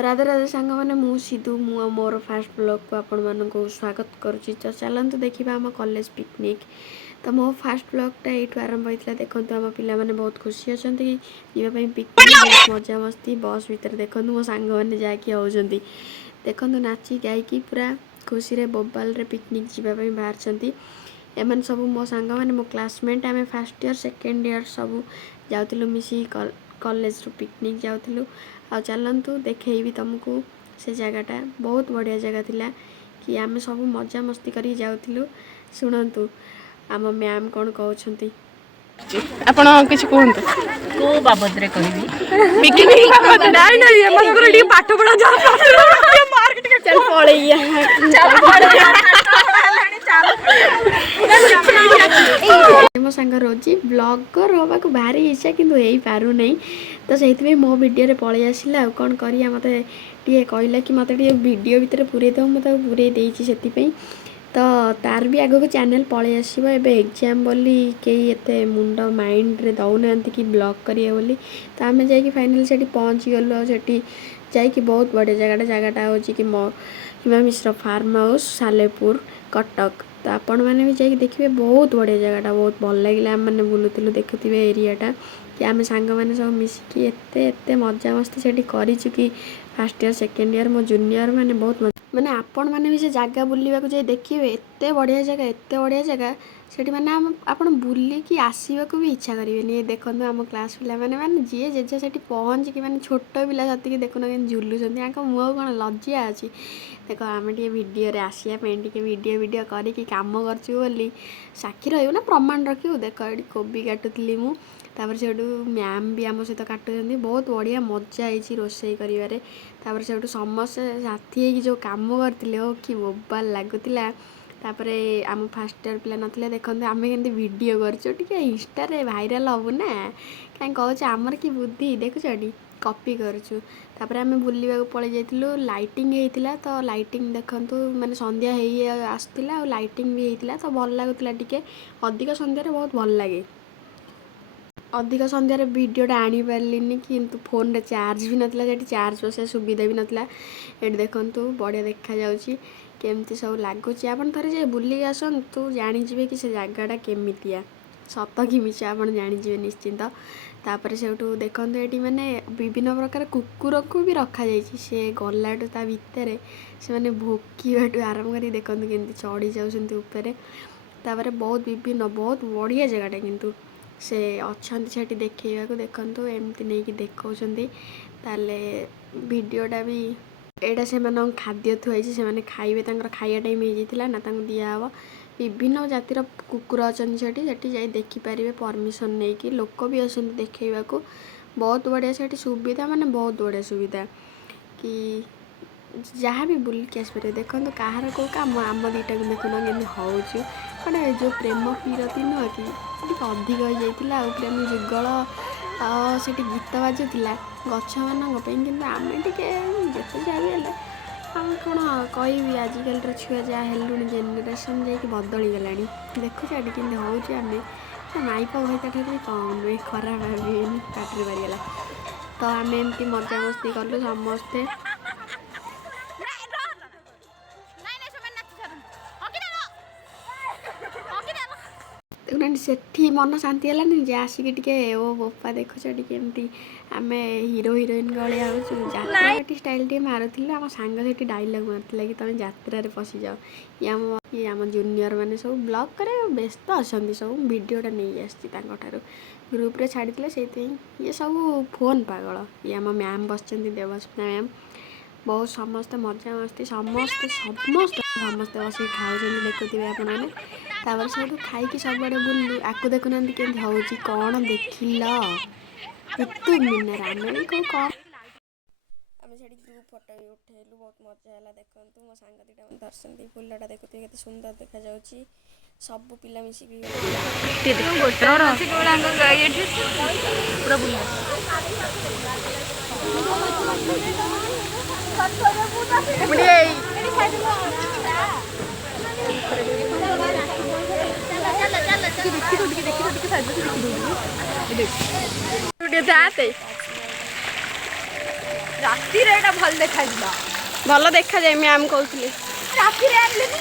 तो राधे राधे सांग मैंने मु सिद्धू मु मोर फास्ट ब्लॉग को आपण मानक स्वागत करुच्ची। तो चलतु देखा आम कॉलेज पिकनिक। तो मो फास्ट ब्लॉगटा ये आरंभ होता देखो आम पाने बहुत खुशी अच्छा कि जावाई पिकनिक बहुत मजा मस्ती बस भितर देखो मो सांग मैंने जाकि होती देखो नाची गायकी पूरा खुशी रे बोबाल रे पिकनिक जावाई बाहर एमन सब मो सांग मैंने मो क्लासमेट आम फास्ट ईयर सेकेंड ईयर सब जाऊँ मिसी कॉलेज रू पिकनिक जाऊँ। आ चलतु देखी तुमको से जगहटा बहुत बढ़िया जगह थिला कि आम सब मजा मस्ती करी जाऊँ। शुणु आम मैम कौन कहते आपण किछ कहंतु को बाबद रे कहबी पिकनिक बाबद नाइ नाइ हमर डी पाठ पढा जा मार्केट के चल पळैया मो सांग रोजी ब्लॉगर होगा भारी इच्छा किंतु यही पारु नहीं। तो से मो वीडियो पलि आसला कौन करिया मते टे कहला कि मते टे वीडियो भितर पूरे दो मुझे पूरे देछि सेति तो तार भी आगो चैनल पलि आसीबो। एबे एग्जाम बोली कई एते मुंड माइंड रे दउना कि ब्लॉग करिए बोली तो आमे जाई कि फाइनल सेठी पहुंच गलो। सेठी जाई कि बहुत बढ़िया जगहटा होची कि हिमा मिश्र फार्म हाउस सालेपुर कटक। तो आपण मैंने भी जाइए देखिए बहुत बढ़िया जगहटा बहुत भल लगे आम मैंने बुलूलु देखुवे एरियाटा कि आम सांग मैंने सब मिसिकी एते एते मजा मस्ती से करूँ कि फास्ट ईयर सेकेंड ईयर मो जूनियर मैंने बहुत मैंने आपण मैंने भी से जगह बुलवाक जाए देखिए एते बढ़िया जगह सेठी मैंने आप बुलिकी आसवाक भी इच्छा करेंगे। देखो आम क्लास पिला मैंने जी जेजे से पहुँच कि मैंने छोट पिला सत्य देखुन के झुलुंट मुँह कौन लज्जा अच्छी। देखो आम टे भिडियो आसवाई वीडियो करके कम करूँ साक्षी रही ना प्रमाण रखू। देख ये कोबी काटुली मुझे से मैम भी आम सहित काटुच्च बहुत बढ़िया मजा आई रोषे कर समस्ते साथी हो जो कम करते हो कि बोबाल लगुला। तापरे आम फास्ट ईयर पिला नथिले देखो आम के वीडियो कर इंस्टा भाइराल हबू ना कहीं कहे आमर कि बुद्धि देखुच कॉपी करूँ। तापर आम बुलवाक पलि जाइलु लाइटिंग होता तो लाइटिंग देखु मैंने संध्या हो आसला लाइटिंग भी होता तो भल लगुला टिके अधिक संध्यारे बहुत भल लगे। अधिक संध्यार वीडियोटा आनी पार्लिनी किंतु फोन रे चार्ज भी नथिला सेठी चार्ज बसा सुविधा भी नथिला। एटी देखंतु बढ़िया देखा जाउची केमती सब लागुची आपन थरे जे बुली आसंतु जानि जिवे कि से जगहटा केमितिया सत कि मिछा आपन जानि जिवे निश्चिंत। तापर सेठू देखंतु एटी माने विभिन्न प्रकार कुकुर को भी रखा जाइछि से गलाटू ता भितरे से माने भोकीबाटू आरंभ करी देखंतु केमती चढ़ी जाउछन्ती ऊपर। तापर बहुत विभिन्न बहुत बढ़िया जगहटा किंतु से अच्छा से देखा देखु एमती नहीं कि देखते ताले वीडियोटा भी एटा से खाद्य थुआई से मैंने खाइबे खाइया टाइम हो ना दिहब विभिन्न जातिर कुकुर अच्छा से जाई देखिपारे परमिशन नहीं कि लोक भी आसते देखा बहुत बढ़िया से सुविधा माने बहुत बढ़िया सुविधा कि जहाँ भी बुलिकी आसपारे देखो कहार कौ कम आम दीटा को देखुन के हूँ कौटे जो प्रेम पीरती नुह कि अधिक हो जाता प्रेम जुगल से गीत बाजुला गछ मानक कि आम टे जिते जहाँ आम कौन कह आजिकल छुआ जहाँ हेलुण जेनेरेसन जा बदली गला देखुच कि हूँ आम माइप भैया ठार भी कम नुहे खराब भाव पाटे बारीगला। तो आम एमती मजा मस्ती कलु समस्ते सेठी मन शांति है जे आसिक टे ओ बोपा देखुच टी आम हीरो हिरोइन गलिया जात्रा स्टाइल टे मारुलु आम सांग से डायलॉग मारता कि तुम यात्रा पशि जाओ ये आम जूनियर मैंने सब ब्लॉग करे व्यस्त अच्छा सब वीडियोटा नहीं आसार ग्रुप रे छाड़ी से ये सब फोन पागल ये आम मैम बस देवस्मिता मैम बहुत समस्ते मजा मस्ती समस्ते समस्ते समस्ते बस खाऊ देखुवे आपने से खाई सब आड़े बुलू आपको देखुना के हूँ कौन देखिल कुतुब मीनार आम भी कौ कम आम से ग्रुप फोटो भी उठेलु बहुत मजा है। देखो मो सांग दीटा दर्शन फुलटा देखुए के सुंदर देखा जाऊँगी सब पिला मिसिक देखी। जाते ରାତିରେ ଏଟା ଭଲ ଦେଖାଯିବ। ଭଲ ଦେଖାଯାଏ ମ୍ୟାମ୍ କହୁଥିଲେ। ରାତିରେ ଆଣିଲେନି